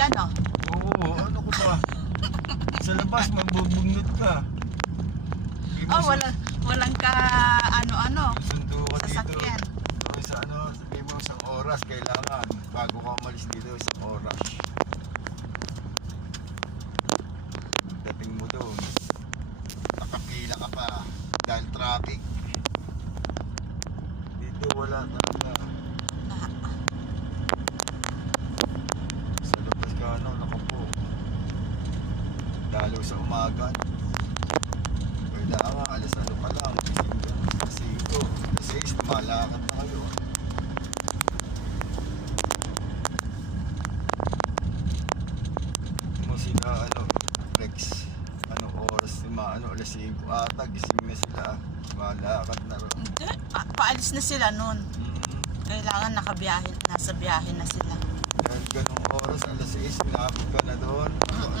ka, no? Oo, ano ko ba? Sa labas, mabubugnot ka. Oh, walang ka ano-ano. Sundo ka dito. Sasakyan. Doon sa sabihin mo isang oras kailangan. Bago ka umalis dito, isang oras. Dating mo doon, nakapila ka pa dahil traffic. Dito wala talaga. Sa labas ka nakapo. Lalo sa umaga. Kailangan alas pa lang. Kasi ito, kasi malakad na kayo. Mo sila Rex, anong oras alas 5 ata, gising na sila. Malakad na rin. Hindi, paalis na sila nun. Kailangan nasa biyahe na sila. Dahil ganung oras, alas 6, nakapit ka na doon.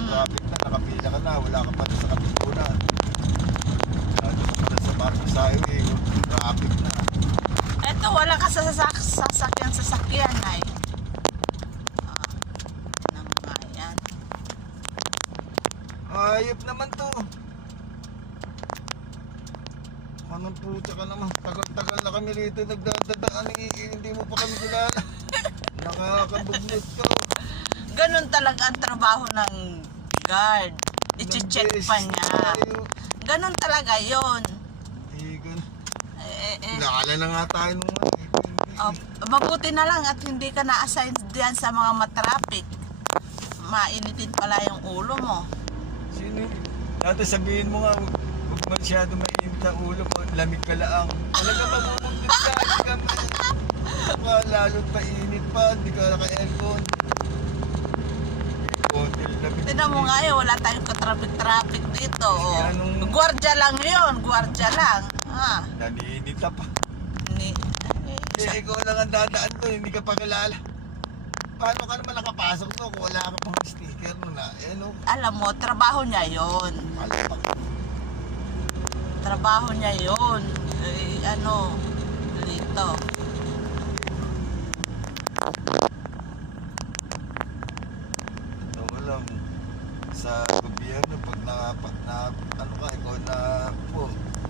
Traffic na, nakapila ka na, wala ka pa na sa kapitunan. Nandun ka na sa Marcos Highway, traffic na. Eto, wala ka sa sasakyan ay. Nang nga yan. Ayop naman to. Anong puta ka naman, tagal-tagal na kami rito nagdadadaan, hindi mo pa kami kilala. Nakakabugnot ka. Ganun talaga ang trabaho ng guard. I-check pa niya. Ganun talaga yon. Nakala na nga tayo nung Mabuti na lang at hindi ka na-assign diyan sa mga matraffic. Mainitin pala yung ulo mo. Sino? Dati sabihin mo nga, huwag masyado mainit ang ulo mo, lamig ka lang. Talaga mabubugnot ka, hindi ka lalo't mainit pa, hindi ka naka-aircon. Tinan mo nga yun, wala tayong ka-traffic dito. Anong... Gwardiya lang yun, gwardiya lang. Naninit pa. Ikaw lang ang dadaan doon, hindi ka pa kilala. Paano ka naman nakapasok to kung wala ka pang sticker mo na? Alam mo, trabaho niya yun. Trabaho niya yun. Dito.